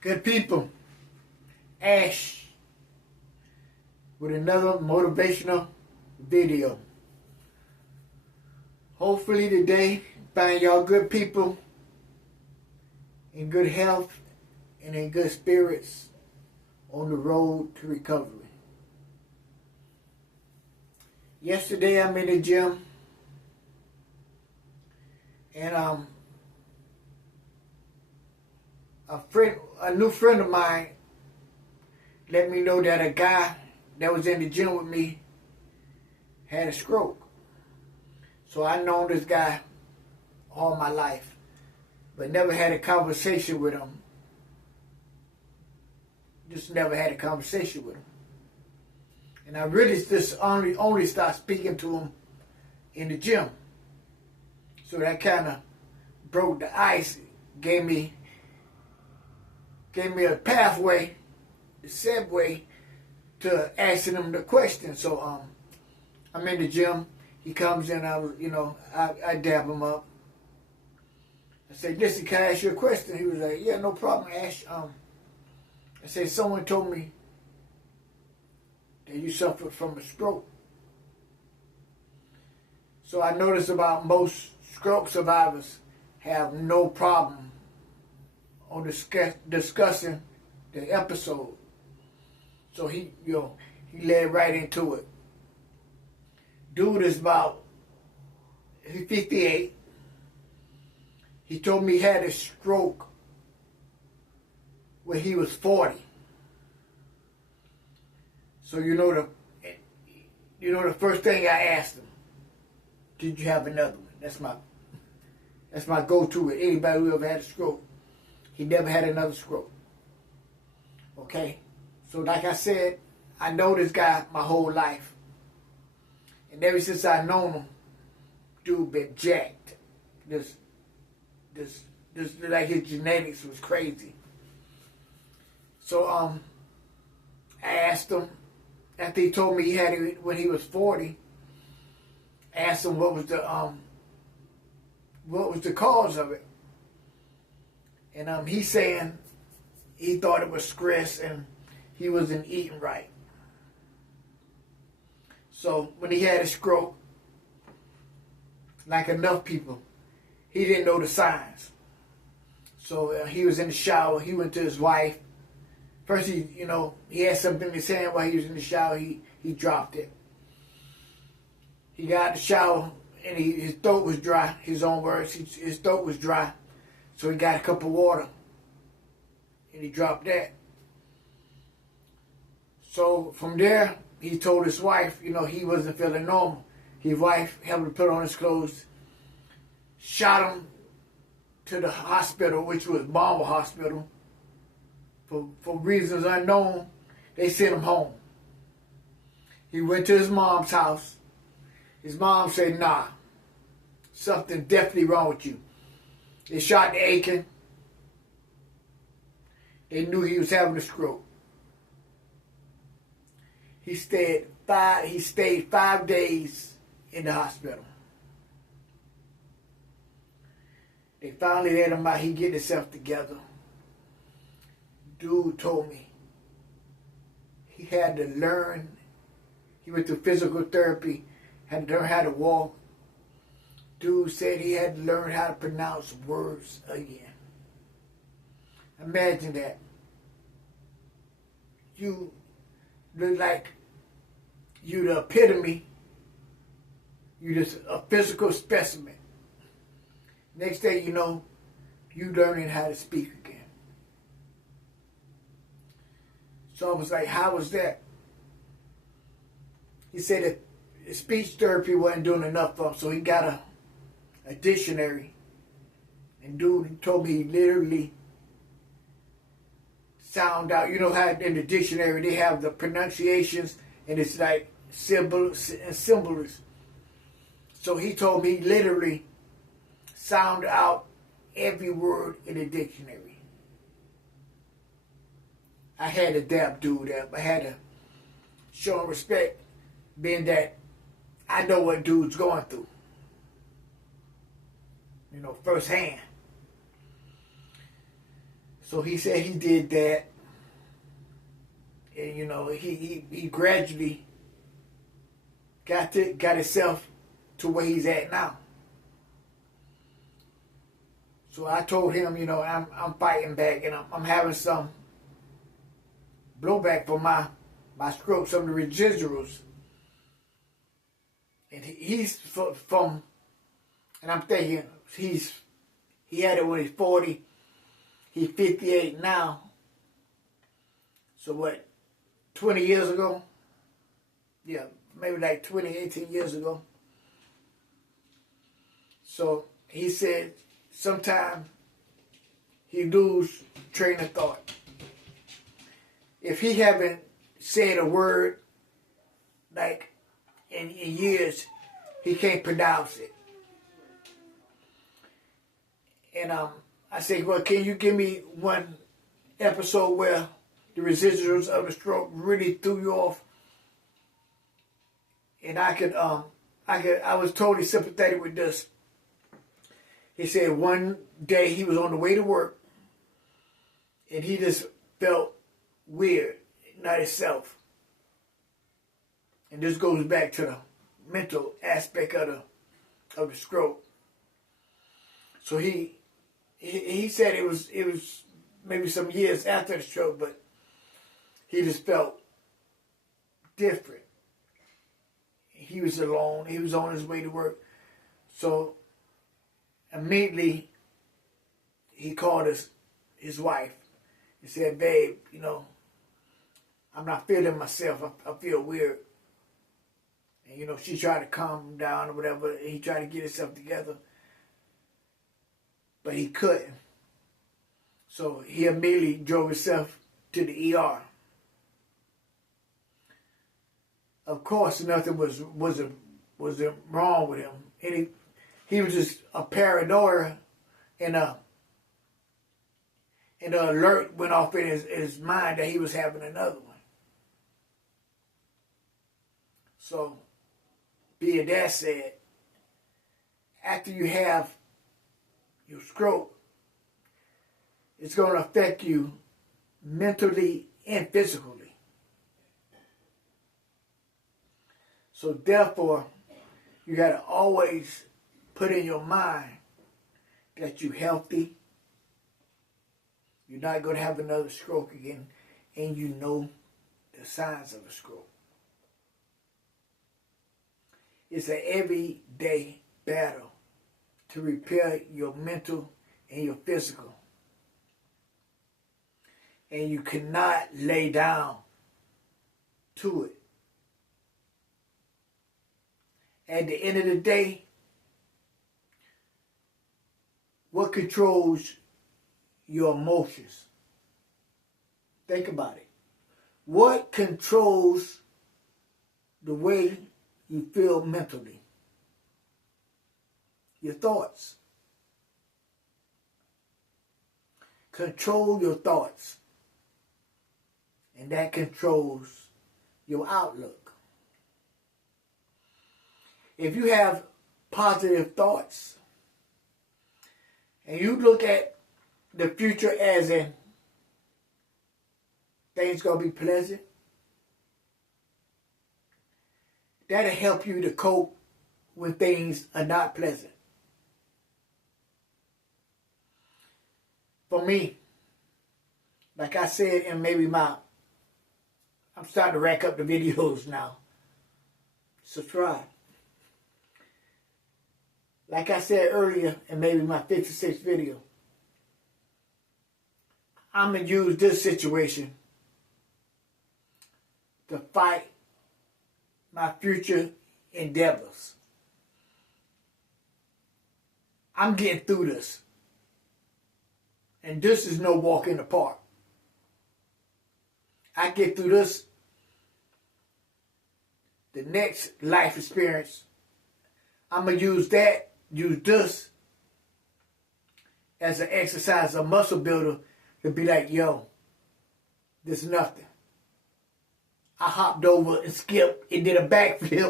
Good people, Ash with another motivational video. Hopefully today find y'all good people in good health and in good spirits on the road to recovery. Yesterday I'm in the gym and a new friend of mine let me know that a guy that was in the gym with me had a stroke. So I known this guy all my life, but never had a conversation with him. Just never had a conversation with him. And I really just only started speaking to him in the gym. So that kind of broke the ice, gave me a pathway, a segue to asking him the question. So I'm in the gym. He comes in. I dab him up. I say, "Listen, can I ask you a question?" He was like, "Yeah, no problem, Ash." I said, "Someone told me that you suffered from a stroke." So I noticed about most stroke survivors have no problem on discussing the episode. So he led right into it. Dude is he's 58. He told me he had a stroke when he was 40. So the first thing I asked him, did you have another one? That's my go-to with anybody who ever had a stroke. He never had another stroke. Okay? So like I said, I know this guy my whole life. And ever since I known him, dude been jacked. This like his genetics was crazy. So I asked him, after he told me he had it when he was 40, I asked him what was the cause of it. And he's saying he thought it was stress and he wasn't eating right. So when he had a stroke, like enough people, he didn't know the signs. So he was in the shower. He went to his wife. First, he had something in his hand while he was in the shower. He dropped it. He got out the shower and his throat was dry. His own words, his throat was dry. So he got a cup of water and he dropped that. So from there, he told his wife, he wasn't feeling normal. His wife helped him put on his clothes, shot him to the hospital, which was Bomber Hospital. For reasons unknown, they sent him home. He went to his mom's house. His mom said, "Nah, something definitely wrong with you." They shot the Aiken. They knew he was having a stroke. He stayed 5 days in the hospital. They finally let him out. He get himself together. Dude told me he had to learn. He went through physical therapy, had to learn how to walk. Dude said he had to learn how to pronounce words again. Imagine that. You look like you the epitome. You just a physical specimen. Next thing you know, you learning how to speak again. So I was like, how was that? He said that his speech therapy wasn't doing enough for him, so he got a dictionary. And dude told me he literally sound out. You know how in the dictionary they have the pronunciations and it's like symbols and symbols. So he told me he literally sound out every word in the dictionary. I had to dap dude up. I had to show him respect, being that I know what dude's going through. Firsthand. So he said he did that. And, you know, he gradually got himself to where he's at now. So I told him, you know, I'm fighting back, and I'm having some blowback for my stroke, some of the residuals. And he's from, and I'm thinking he had it when he's 40. He's 58 now. So what, 20 years ago? Yeah, maybe like 20, 18 years ago. So he said sometimes he lose train of thought. If he haven't said a word like in years, he can't pronounce it. And I said, well, can you give me one episode where the residuals of the stroke really threw you off? And I was totally sympathetic with this. He said one day he was on the way to work and he just felt weird, not himself. And this goes back to the mental aspect of the stroke. So he said it was maybe some years after the stroke, but he just felt different. He was alone. He was on his way to work. So immediately he called his wife. He said, babe, you know, I'm not feeling myself. I feel weird. And, you know, she tried to calm him down or whatever. And he tried to get himself together. But he couldn't. So he immediately drove himself to the ER. Of course, nothing wasn't wrong with him. And he was just a paranoia, and an alert went off in his mind that he was having another one. So, being that said, after you have your stroke, it's going to affect you mentally and physically. So therefore, you got to always put in your mind that you're healthy. You're not going to have another stroke again, and you know the signs of a stroke. It's an everyday battle to repair your mental and your physical. And you cannot lay down to it. At the end of the day, what controls your emotions? Think about it. What controls the way you feel mentally? Your thoughts. Control your thoughts. And that controls your outlook. If you have positive thoughts and you look at the future as in things going to be pleasant, that'll help you to cope when things are not pleasant. For me, like I said in maybe I'm starting to rack up the videos now. Subscribe. Like I said earlier in maybe my 56th video, I'm going to use this situation to fight my future endeavors. I'm getting through this. And this is no walk in the park. I get through this, the next life experience, I'm going to use this as an exercise, a muscle builder, to be like, yo, this is nothing. I hopped over and skipped and did a backflip